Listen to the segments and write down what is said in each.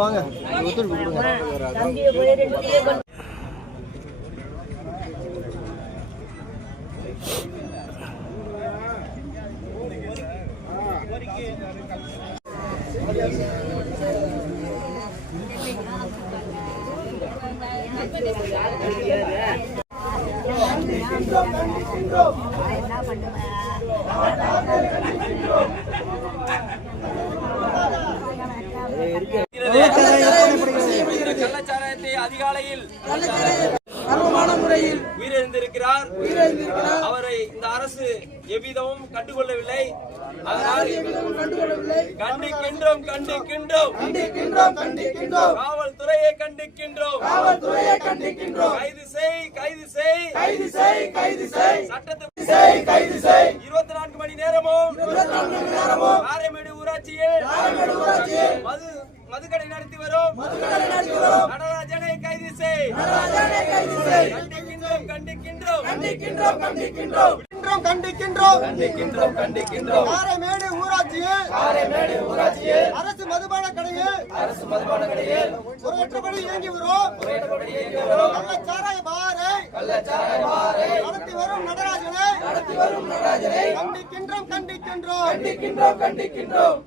வாங்க கள்ளச்சாராயத்தை அதிகாலையில் முறையில் உயிரிழந்திருக்கிறார். அவரை இந்த அரசு எவ்விதமும் கண்டுகொள்ளவில்லை. அதனால் கண்டிக்கின்றோம் காவல்துறையை கண்டிக்கின்றோம். கைது செய் சட்டத்தை 24 மணி நேரமும் காரைமேடு ஊராட்சியில் மதுக்கடை நடத்தி வரும் நடராஜனை கைது செய். கண்டிக்கின்றோம். காரைமேடு ஊராட்சியில் அரசு மதுபான கடையில் முறையற்றபடி இயங்கி வரும் கள்ளச்சாராய பாரை நடத்தி வரும் நடராஜனை கண்டிக்கின்றோம்.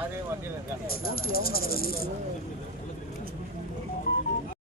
ஆரே வண்டியில் இருக்காங்க.